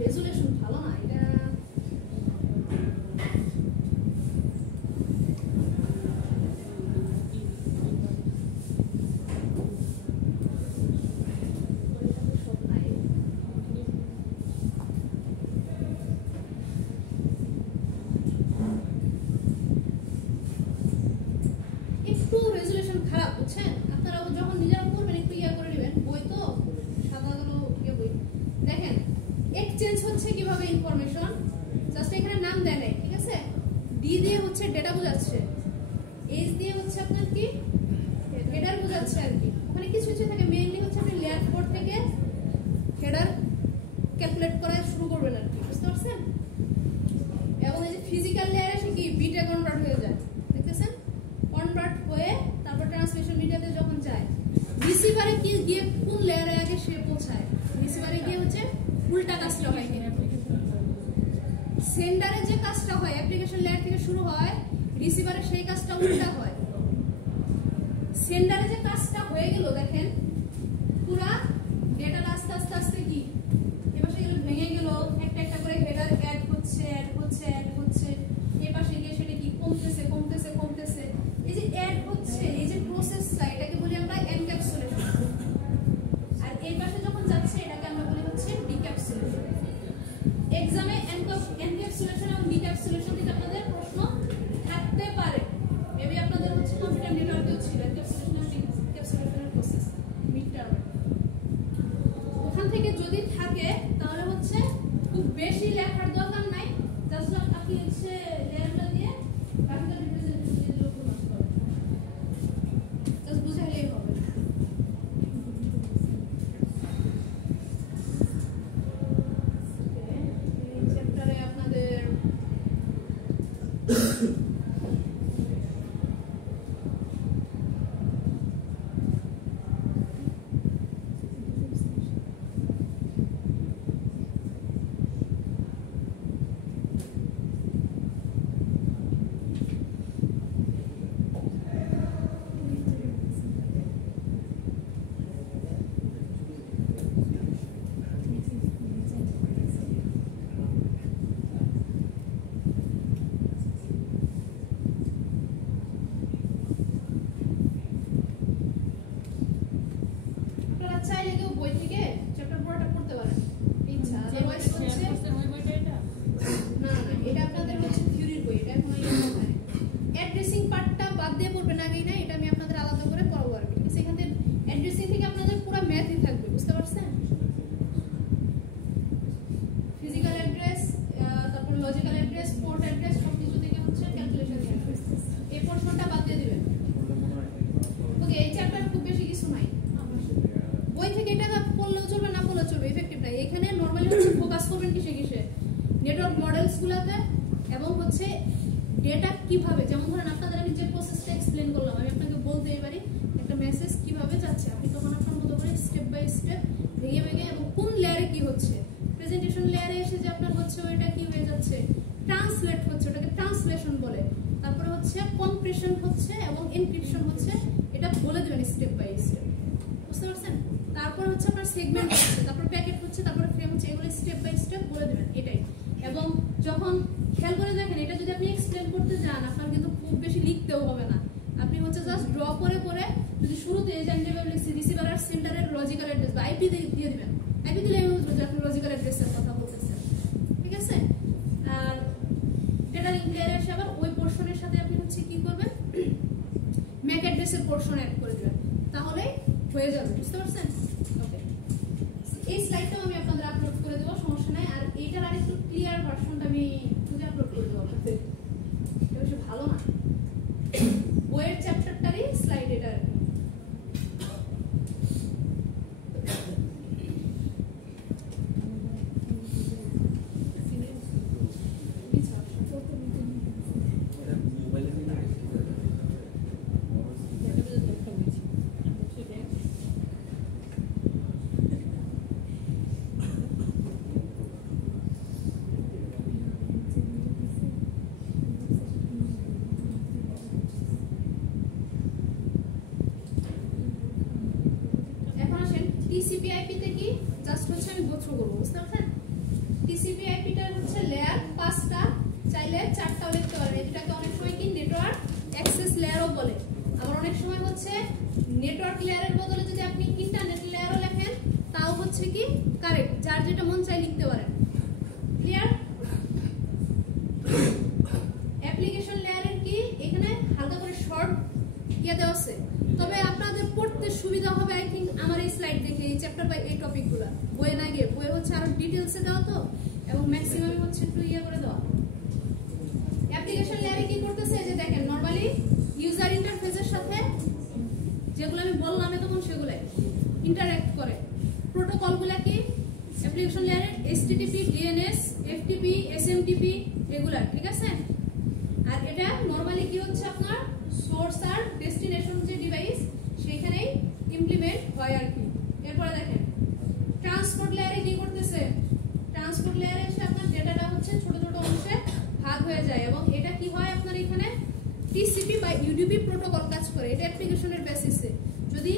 রেজুলেশন ভালো না এটা। একটু রেজুলেশন খারাপ বুঝছেন, আপনারা যখন নিজেরা করবেন একটু ইয়া করে নেবেন। বই তো সাধারণত ইয়ে বই দেখেন এক্সচেঞ্জ হচ্ছে কিভাবে ইনফরমেশন, জাস্ট এখানে নাম দেয় নাই, ঠিক আছে? ডি দিয়ে হচ্ছে ডেটা বোঝাচ্ছে, এইচ দিয়ে হচ্ছে আপনার কি হেডার বোঝাচ্ছে আর কি। ওখানে কিছু কিছু থাকে, মেইনলি হচ্ছে আপনি লেয়ার 4 থেকে হেডার ক্যালকুলেট করা শুরু করবেন আর কি, বুঝতে পারছেন? এবং এই যে ফিজিক্যাল লেয়ারে এসে কি বিটে কনভার্ট হয়ে যায়, দেখতেছেন? কনভার্ট হয়ে তারপর ট্রান্সমিশন মিডিয়াতে যখন যায়, রিসিভারে কি গিয়ে কোন লেয়ারে আগে সে পৌঁছায়, রিসিভারে গিয়ে হচ্ছে উল্টা কাজটা হয় কিনা। সেন্ডারে যে কাজটা হয় অ্যাপ্লিকেশন লেয়ার থেকে শুরু হয়, রিসিভারে সেই কাজটা উল্টা হয়। সেন্ডারে যে কাজটা হয়ে গেল দেখেন, পুরা ডেটা আস্তে আস্তে আস্তে কি এপাশে গেলে ভেঙে গেল, একটা একটা করে হেডার অ্যাড হচ্ছে অ্যাড হচ্ছে অ্যাড হচ্ছে, এপাশে গিয়ে সেটা কি কমতেছে কমতেছে কমতেছে। এই যে অ্যাড হচ্ছে, এই যে প্রসেসটা, এটাকে বলি আমরা এনক্যাপসুলেশন। আর এই পাশে যখন যাচ্ছে এটাকে আমরা বলি হচ্ছে ডিক্যাপসুলেশন। এক্সামে এনক্যাপসুলেশন এবং ডিক্যাপসুলেশন থেকে আপনাদের প্রশ্ন থাকতে পারে। মেবি আপনাদের হচ্ছে কম্পিউটার নেটওয়ার্কেও ছিল এনক্যাপসুলেশন এবং ডিক্যাপসুলেশনের প্রসেস মিড টার্মে। ওখান থেকে যদি থাকে তাহলে হচ্ছে খুব বেশি লেখার দরকার নাই, জাস্ট আপনি হচ্ছে লেয়ারটা দিয়ে বাকিটা রিপ্রেজেন্টেশন দিয়ে লোক প্রকাশ করবেন, জাস্ট বুঝাইলেই হবে। এই চ্যাপ্টারে আপনাদের আপনারা চাইলে কেউ বই থেকে চ্যাপ্টার পুরোটা পড়তে পারেন ইচ্ছা, আদারওয়াইজ হচ্ছে না না এটা আপনাদের হচ্ছে থিওরির বই, এটা এখন অ্যাড্রেসিং পার্টটা বাদ দিয়ে পড়বেন আগেই না, এটা আমি আপনাদের আলাদা করে পড়াবো আর কি। সেখান থেকে অ্যাড্রেসিং থেকে আপনাদের পুরো ম্যাথই থাকবে, বুঝতে পারছেন? ফিজিক্যাল অ্যাড্রেস, তারপর লজিক্যাল অ্যাড্রেস, পোর্ট অ্যাড্রেস, সবকিছু থেকে হচ্ছে ক্যালকুলেশন থাকবে। এই পোরশনটা বাদ দিয়ে দিবেন। ওকে, এই চ্যাপ্টার খুব বেশি কিছু নাই, বই থেকে এটা পড়লেও চলবে না পড়লেও চলবে, ইফেক্টিভ নাই। এখানে নরমালি হচ্ছে ফোকাস করবেন কিসে কিসে, নেটওয়ার্ক মডেলস গুলাতে, এবং হচ্ছে ডেটা কিভাবে, যেমন ধরেন আপনাদের আমি যে প্রসেসটা এক্সপ্লেন করলাম, আমি আপনাকে বলতেই পারি একটা মেসেজ কিভাবে যাচ্ছে, আপনি তখন আপনার মতো করে স্টেপ বাই স্টেপ ভেঙে ভেঙে এবং কোন লেয়ারে কি হচ্ছে, প্রেজেন্টেশন লেয়ারে এসে যে আপনার হচ্ছে ওইটা কি হয়ে যাচ্ছে, ট্রান্সলেট হচ্ছে, ওটাকে ট্রান্সলেশন বলে। তারপরে হচ্ছে কম্প্রেশন হচ্ছে এবং এনক্রিপশন হচ্ছে, এটা বলে দেবেন স্টেপ বাই স্টেপ, বুঝতে পারছেন? তারপর হচ্ছে আপনার সেগমেন্ট হচ্ছে, তারপর প্যাকেট হচ্ছে, তারপর ফ্রেম হচ্ছে, এগুলো স্টেপ বাই স্টেপ বলে দেবেন এটাই। এবং যখন খেয়াল করে দেখেন, এটা যদি আপনি এক্সপ্লেন করতে যান আপনার কিন্তু খুব বেশি লিখতেও হবে না, আপনি হচ্ছে জাস্ট ড্র করে করে যদি শুরুতে এই জানতে লিখছি রিসিভার আর সেন্টারের লজিক্যাল অ্যাড্রেস বা আইপি দিয়ে দিবেন, আইপি দিলে আমি বুঝবো যে আপনি লজিক্যাল অ্যাড্রেসের কথা বলতেছেন, ঠিক আছে? আর ডেটা লিঙ্ক লেয়ারে এসে আবার ওই পোর্শনের সাথে আপনি হচ্ছে কি করবেন, ম্যাক অ্যাড্রেসের পোর্শন অ্যাড করে দেবেন, তাহলে হয়ে যাবে, বুঝতে পারছেন? ওকে, এই স্লাইডটাও আমি আপনাদের আপলোড করে দেবো, সমস্যা নাই। আর এইটার আরেকটু ক্লিয়ার ভার্সনটা আমি খুঁজে আপলোড করে দেবো আপনাদের, এটা বেশি ভালো না, বইয়ের চ্যাপ্টারটারই স্লাইড এটা আর কি। জাস্ট হচ্ছে আমি গোথ্রু করবো, বুঝতে পারছেন? টিসিপি আইপিটার হচ্ছে লেয়ার 5টা, চাইলে 4টাও লিখতে পারেন। এটাকে অনেক সময় কি নেটওয়ার্ক অ্যাক্সেস লেয়ারও বলে। আবার অনেক সময় হচ্ছে নেটওয়ার্ক লেয়ারের বদলে যদি আপনি ইন্টারনেট লেয়ারও লেখেন তাও হচ্ছে কি কারেক্ট, যার যেটা মন চাই লিখতে পারেন। ক্লিয়ার? অ্যাপ্লিকেশন লেয়ারের কি এখানে হালকা করে শর্ট দেওয়া আছে, তবে আপনাদের পড়তে সুবিধা হবে আই থিঙ্ক আমার এই স্লাইড দেখে, এই চ্যাপ্টার বা এই টপিকগুলো বইয়ে না গিয়ে। বইয়ে হচ্ছে আরো ডিটেলসে দেওয়া তো, এবং ম্যাক্সিমাম হচ্ছে একটু করে দেওয়া। অ্যাপ্লিকেশন লেয়ারে কি করতেছে, যে দেখেন নরমালি ইউজার ইন্টারফেসের সাথে যেগুলো আমি বললাম তখন সেগুলো ইন্টারঅ্যাক্ট করে। প্রোটোকলগুলো কি অ্যাপ্লিকেশন লেয়ারে HTTP, DNS, FTP, SMTP এগুলা, ঠিক আছে? আর এটা নরমালি কি হচ্ছে আপনার সোর্স আর ডেস্টিনেশন যে ডিভাইস সেখানেই ইমপ্লিমেন্ট হয় আর কি। এরপরে দেখেন ট্রান্সপোর্ট লেয়ারে কি করতেছে, ট্রান্সপোর্ট লেয়ারে এসে আপনার ডেটাটা হচ্ছে ছোট ছোট অংশে ভাগ হয়ে যায়, এবং এটা কি হয় আপনার এখানে TCP বা UDP প্রোটোকল কাজ করে। এটা অ্যাপ্লিকেশনের বেসিসে। যদি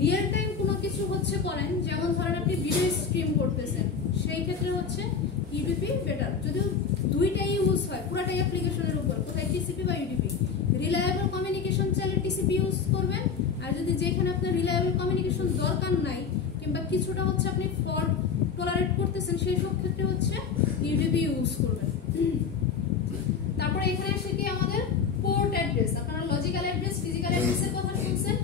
রিয়েল টাইম কোনো কিছু হচ্ছে করেন, যেমন ধরেন আপনি ভিডিও স্ট্রিম করতেছেন, সেই ক্ষেত্রে হচ্ছে UDP বেটার। যদিও দুইটাই ইউজ হয়, পুরাটাই অ্যাপ্লিকেশনের উপর, কোথায় TCP বা UDP। রিলায়েবল কমিউনিকেশন চাইলে TCP ইউজ করবেন, আর যদি যেখানে আপনার রিলায়েবল কমিউনিকেশন দরকার নাই কিংবা কিছুটা হচ্ছে আপনি ফল্ট টলারেট করতেছেন, সেই সব ক্ষেত্রে হচ্ছে UDP ইউজ করবেন। তারপরে এখানে এসে কি আমাদের পোর্ট অ্যাড্রেস, আপনারা লজিক্যাল অ্যাড্রেস, ফিজিক্যাল অ্যাড্রেসের কথা শুনছেন।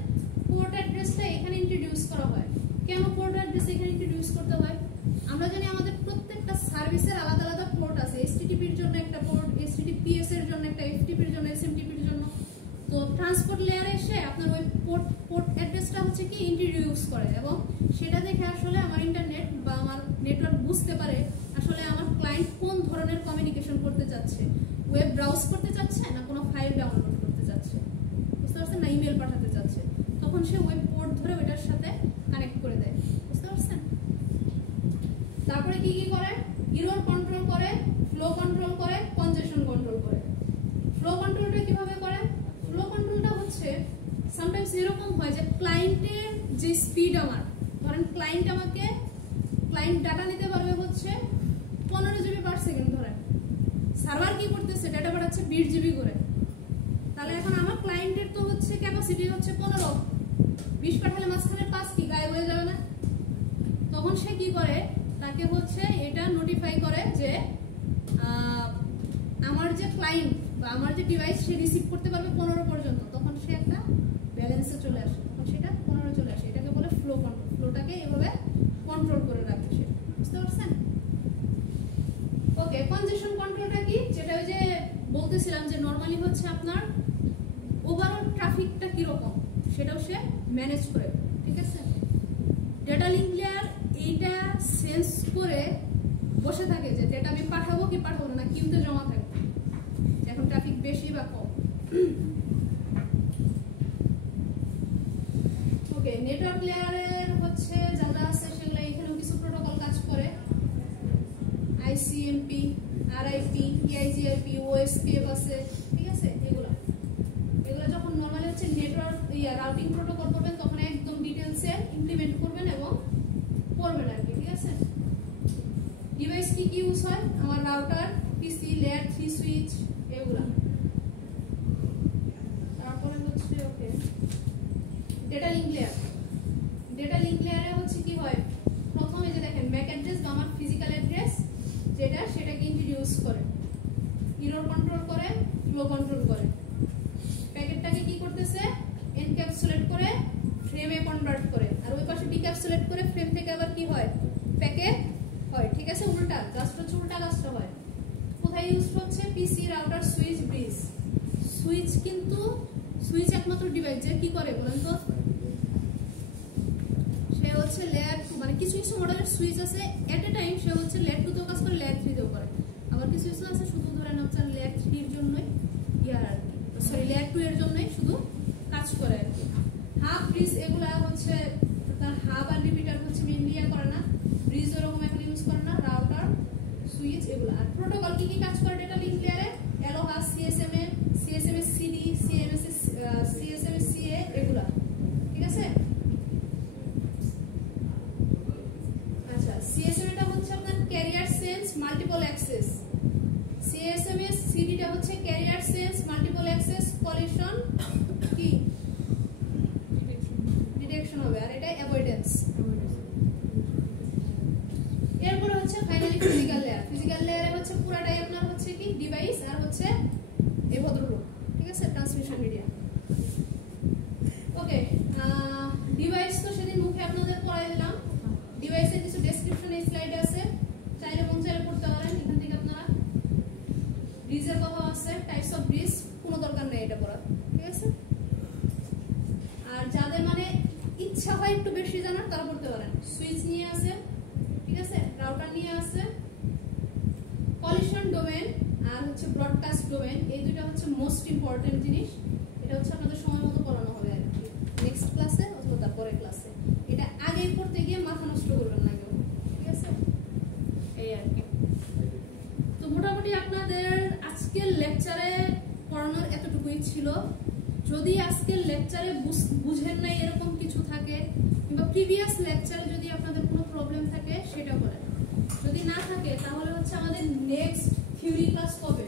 পোর্ট অ্যাড্রেসটা এখানে ইন্ট্রোডিউস করা হয়। কেন পোর্ট অ্যাড্রেস এখানে ইন্ট্রোডিউস করতে হয়? আমরা জানি আমাদের প্রত্যেকটা সার্ভিসের আলাদা আলাদা পোর্ট আছে। HTTP এর জন্য একটা পোর্ট, HTTPS এর জন্য একটা, FTP এর জন্য, SMTP এর জন্য। তো ট্রান্সপোর্ট লেয়ারে এসে আপনার ওই পোর্ট অ্যাড্রেসটা হচ্ছে কি ইন্ট্রোডিউস করে, এবং সেটা দেখে আসলে আমার ইন্টারনেট বা আমার নেটওয়ার্ক বুঝতে পারে আসলে আমার ক্লায়েন্ট কোন ধরনের কমিউনিকেশন করতে চাচ্ছে, ওয়েব ব্রাউজ করতে চাচ্ছে না কোনো ফাইল ডাউনলোড করতে চাচ্ছে, বুঝতে পারছেন, না ইমেল পাঠাতে চাচ্ছে। তখন সে ওয়েব পোর্ট ধরে ওইটার সাথে কানেক্ট করে দেয়, বুঝতে পারছেন? তারপরে কি কি করে, এরর কন্ট্রোল করে, ফ্লো কন্ট্রোল করে, কনজেশন কন্ট্রোল করে। ফ্লো কন্ট্রোলটা কিভাবে করে? ফ্লো কন্ট্রোলটা হচ্ছে সামটাইমস এরকম হয় যে ক্লায়েন্টের যে স্পিড, আমার ধরেন ক্লায়েন্ট ডাটা নিতে পারবে হচ্ছে 15 GB পার সেকেন্ড ধরেন, সার্ভার কি করতেছে ডাটা পাঠাচ্ছে 20 GB করে। তাহলে এখন আমার ক্লায়েন্টের তো হচ্ছে ক্যাপাসিটি হচ্ছে 15, 20 পাঠালে মাঝখানে 5 কি গায়েব হয়ে যাবে না? তখন সে কি করে, তাকে হচ্ছে এটা নোটিফাই করে যে আমার যে ক্লায়েন্ট বা আমার যে ডিভাইস সে রিসিভ করতে পারবে 15 পর্যন্ত। তখন সে একটা ব্যালেন্সে চলে আসে, তখন সেটা 15 চলে আসে। এটাকে বলে ফ্লো কন্ট্রোল। ফ্লোটাকে এভাবে কন্ট্রোল করে রাখে সে, বুঝতে পারছেন? ওকে, কনজেশন কন্ট্রোলটা কি? যেটা ওই যে বলতেছিলাম যে নরমালি হচ্ছে আপনার ওভারঅল ট্রাফিকটা কিরকম সেটাও সে ম্যানেজ করে, ঠিক আছে? ডেটা লিঙ্ক লেয়ার এইটা সেন্স করে বসে থাকে যে ডেটা আমি পাঠাবো কি পাঠাবো না, কিউতে জমা থাকবে, এখন ট্রাফিক বেশি বা কম। ওকে, নেটওয়ার্ক লেয়ারের হচ্ছে যা যা আছে সেগুলো এখানেও কিছু প্রোটোকল কাজ করে। ICMP, RIP, EIGRP, OSPF আছে, ঠিক আছে? এগুলা যখন নরমালি হচ্ছে নেটওয়ার্ক রাউটিং প্রোটোকল করবেন তখন একদম ডিটেইলসে ইমপ্লিমেন্ট করবেন এবং করবেন আর কি, ঠিক আছে? ডিভাইস কি ইউজ হয়, আমার রাউটার, PC, লেয়ার 3 সুইচ এগুলা। তারপরে হচ্ছে okay data link layer. Data link লেয়ারে হচ্ছে কি হয়, প্রথমে যে দেখেন ম্যাক অ্যাড্রেস বা আমার ফিজিক্যাল অ্যাড্রেস যেটা, সেটাকে ইন্ট্রোডিউস করে, এরর কন্ট্রোল করে, ফ্লো কন্ট্রোল করে। প্যাকেটটাকে কি করতেছে, এনক্যাপসুলেট করে ফ্রেমে কনভার্ট করে, আর ওই পাশে ডিক্যাপসুলেট করে ফ্রেম থেকে আবার কি হয়, প্যাকেট হয়, ঠিক আছে? উল্টা জাস্ট হচ্ছে উল্টা কাজটা হয়। কোথায় ইউজ হচ্ছে, PC, router, switch, bridge. Switch কিন্তু সুইচ একমাত্র ডিভাইস যে কি করে বলেন তো, সে হচ্ছে লেয়ার 2, মানে কিছু কিছু মডেলের সুইচ আছে এট এ টাইম সে হচ্ছে লেয়ার 2 তেও কাজ করে, লেয়ার 3 তেও করে। আবার কিছু কিছু আছে শুধু ধরেন হচ্ছে লেয়ার 3 এর জন্যই আর কি, সরি লেয়ার 2 এর জন্যই শুধু কাজ করে আর কি। হাব, ব্রিজ এগুলা হচ্ছে তার হাব আর রিপিটার হচ্ছে মেইনলি করে না, ব্রিজ এরকম এখন ইউজ করে না, রাউটার, সুইচ এগুলা। আর প্রোটোকল কি কি কাজ করে ডেটা লিঙ্ক লেয়ারে, এলোহা, CSMA, CD, CSMA, CA এগুলা, ঠিক আছে? আচ্ছা, মাল্টিপল অ্যাক্সেস, সিএসএমএস সিডিটা হচ্ছে career sense, multiple access, collision কি ডিটেকশন হবে, আর এটা অ্যাভয়েডেন্স। এরপরে হচ্ছে ফাইনালি ফিজিক্যাল লেয়ার। ফিজিক্যাল লেয়ারে হচ্ছে পুরাটাই আপনার হচ্ছে কি ডিভাইস আর হচ্ছে এই ভদ্রলোক, ঠিক আছে, ট্রান্সমিশন মিডিয়া। ওকে, ডিভাইস তো সেদিন মুখে আপনাদের পড়াই দিলাম। ডিভাইসের কিছু ডেসক্রিপশন এই স্লাইডে আছে, চাইলে মন চাইলে পড়তে পারেন। এখান থেকে আপনারা ব্রিজের কথা আছে, টাইপস অফ ব্রিজ, কোনো দরকার নেই এটা পড়ার, ঠিক আছে। আর যাদের মানে ইচ্ছা হয় একটু বেশি জানার তারা পড়তে পারেন। সুইচ নিয়ে আছে, ঠিক আছে, রাউটার নিয়ে আছে, কলিশন ডোমেন আর হচ্ছে ব্রডকাস্ট ডোমেন, এই দুটো হচ্ছে মোস্ট ইম্পর্টেন্ট জিনিস। এটা হচ্ছে আপনাদের সময় মতো পড়ানো হবে আর কি, নেক্সট ক্লাসে অথবা তারপরের ক্লাসে। এটা আগে পড়তে গিয়ে মাথা নষ্ট করবেন না কেউ, ঠিক আছে, এই আর কি। তো মোটামুটি আপনাদের আজকের লেকচারে পড়ানোর এতটুকুই ছিল। যদি আজকের লেকচারে বুঝেন নাই এরকম কিছু থাকে, কিংবা প্রিভিয়াস লেকচারে যদি আপনাদের কোনো প্রবলেম থাকে সেটা বলেন। যদি না থাকে তাহলে হচ্ছে আমাদের নেক্সট থিওরি ক্লাস কবে